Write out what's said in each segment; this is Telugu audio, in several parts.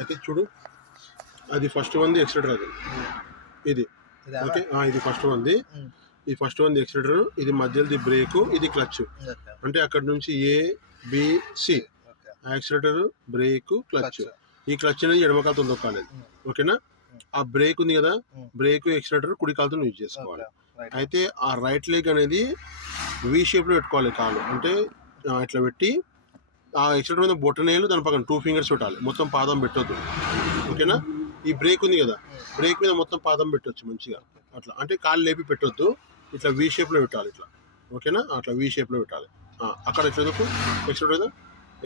అయితే చూడు, అది ఫస్ట్ వన్ ఎక్సిలేటర్, అది ఇది ఓకే. ఇది ఫస్ట్ వన్, ఈ ఫస్ట్ వన్ ఎక్సిలేటర్, ఇది మధ్యలోది బ్రేకు, ఇది క్లచ్. అంటే అక్కడ నుంచి ABC యాక్సిలేటర్, బ్రేకు, క్లచ్. ఈ క్లచ్ అనేది ఎడమకాలతో దొక్కాలి, ఓకేనా. ఆ బ్రేక్ ఉంది కదా, బ్రేక్ ఎక్సిలేటర్ కుడి కాలుతో యూజ్ చేసుకోవాలి. అయితే ఆ రైట్ లెగ్ అనేది వి షేప్లో పెట్టుకోవాలి కాలు. అంటే ఇట్లా పెట్టి ఆ ఎక్సిలేటర్ మీద బొట్టనేలు దాని పక్కన 2 ఫింగర్స్ పెట్టాలి, మొత్తం పాదం పెట్టొద్దు, ఓకేనా. ఈ బ్రేక్ ఉంది కదా, బ్రేక్ మీద మొత్తం పాదం పెట్టొచ్చు మంచిగా అట్లా. అంటే కాలు లేపి పెట్టొద్దు, ఇట్లా వి షేప్లో పెట్టాలి ఇట్లా, ఓకేనా. అట్లా వి షేప్లో పెట్టాలి. అక్కడ ఎట్లా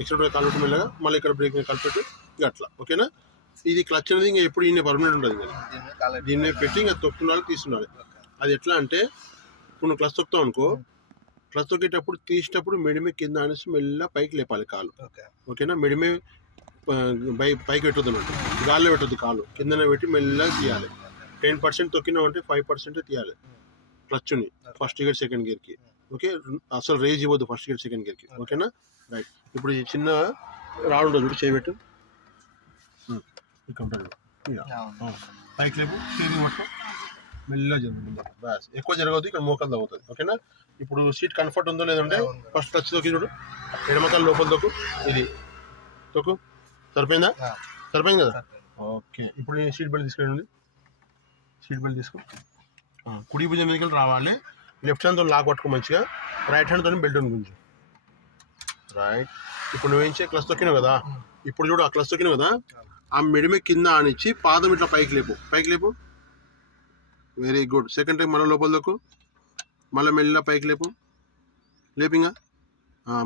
ఎక్సిలేటర్ కాలు పెట్టి మెల్లగా మళ్ళీ ఇక్కడ బ్రేక్ మీద కాలు పెట్టి ఇక అట్లా, ఓకేనా. ఇది క్లచ్ అనేది ఇంకా ఎప్పుడు ఇన్ని పర్మనెంట్ ఉంటుంది కదా, దీన్ని పెట్టి ఇంకా తొక్కున్నాడు తీస్తున్నాడు. అది ఎట్లా అంటే ఇప్పుడు నువ్వు క్లచ్ తొక్కుతావు అనుకో, క్లచ్ తొక్కేటప్పుడు తీసేటప్పుడు మెడిమే కింద అనేసి మెల్ల పైకి లేపాలి కాలు, ఓకేనా. మెడిమే పైకి పెట్టొద్దు అన్నట్టు, గాల్లో పెట్టొద్దు, కాలు కిందనే పెట్టి మెల్లగా తీయాలి. 10% తొక్కినావు అంటే 5% తీయాలి క్లచ్ని ఫస్ట్ గేర్ సెకండ్ గేర్కి, ఓకే. అసలు రేజ్ ఇవ్వద్దు ఫస్ట్ గేర్ సెకండ్ గేర్కి, ఓకేనా. రైట్. ఇప్పుడు ఈ చిన్న రాడు ఉంటుంది చూడు, చేయబెట్టు, పైకి లేపు, స్టీరింగ్ మొత్తం మెల్లగా జరుగుతుంది, బ్యాస్ ఎక్కువ జరగదు, ఇక్కడ మోకాలు తగ్గుతుంది, ఓకేనా. ఇప్పుడు సీట్ కంఫర్ట్ ఉందో లేదంటే ఫస్ట్ టచ్ తొక్కి చూడు, ఎడమకాలు లోపల తొక్కు, ఇది తొక్కు, సరిపోయిందా, సరిపోయింది కదా, ఓకే. ఇప్పుడు సీట్ బెల్ట్ తీసుకెళ్ళండి, సీట్ బెల్ట్ తీసుకో, కుడి భుజం మీదకి రావాలి, లెఫ్ట్ హ్యాండ్తో లాక్ పట్టుకో మంచిగా, రైట్ హ్యాండ్తో బెల్ట్ గుంజు, రైట్. ఇప్పుడు నువ్వేం చేయ, క్లచ్ తొక్కినావు కదా, ఇప్పుడు చూడు ఆ క్లచ్ తొక్కినావు కదా, ఆ మెడిమే కింద ఆనిచ్చి పాదం ఇట్లా పైకి లేపు, పైకి లేపు, వెరీ గుడ్. సెకండ్ టైం మళ్ళీ లోపల దొక్కు, మళ్ళీ మెల్ల పైకి లేపు, లేపింగా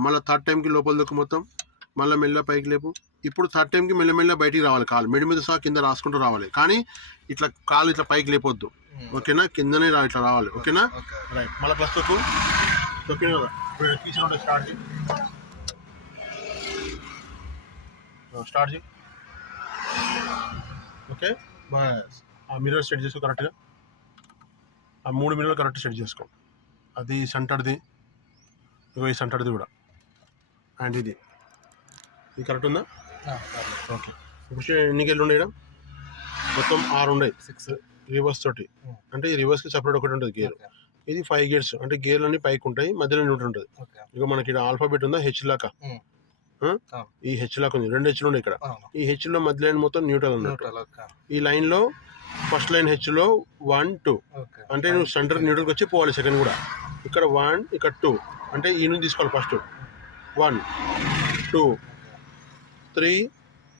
మళ్ళీ థర్డ్ టైంకి లోపల దొక్కు మొత్తం, మళ్ళీ మెల్ల పైకి లేపు. ఇప్పుడు థర్డ్ టైంకి మెల్లమెల్ల బయటికి రావాలి, కాలు మెడి మీద సహా కింద రాసుకుంటూ రావాలి, కానీ ఇట్లా కాలు ఇట్లా పైకి లేపొద్దు, ఓకేనా. కిందనే ఇట్లా రావాలి, ఓకేనా. రైట్. మళ్ళీ ప్లస్ తొక్కు, తొక్కిన కదా, ఇప్పుడు తీసిన స్టార్ట్ చేయి, స్టార్ట్ చేయి, ఓకే. బస్ ఆ మిర్రర్ సెట్ చేసుకో కరెక్ట్గా, ఆ 3 మిర్రర్లు కరెక్ట్ సెట్ చేసుకో, అది సెంటర్ది, ఇగో ఈ సెంటర్ది కూడా, అండ్ ఇది కరెక్ట్ ఉందా, ఓకే. ఇప్పుడు ఎన్ని గేర్లు ఉన్నాయి, మొత్తం 6 ఉన్నాయి, 6 రివర్స్ తోటి, అంటే ఈ రివర్స్కి సపరేట్ ఒకటి ఉంటుంది గేర్, ఇది 5 గేర్స్, అంటే గేర్లు అన్ని పైకి ఉంటాయి, మధ్యలో న్యూట్రల్ ఉంటుంది. ఇక మనకి ఇక్కడ ఆల్ఫాబెట్ ఉందా, హెచ్ లాగా, ఈ హెచ్ లాగా ఉంది, 2 హెచ్లు ఉన్నాయి ఇక్కడ, ఈ హెచ్లో మధ్య లైన్ మొత్తం న్యూట్రల్ ఉన్నట్టు, ఈ లైన్లో ఫస్ట్ లైన్ హెచ్లో 1 2, అంటే నువ్వు సెంటర్ న్యూట్రల్కి వచ్చి పోవాలి, సెకండ్ కూడా ఇక్కడ 1 ఇక్కడ 2, అంటే ఈ నుంచి తీసుకోవాలి, ఫస్ట్ 1 2 3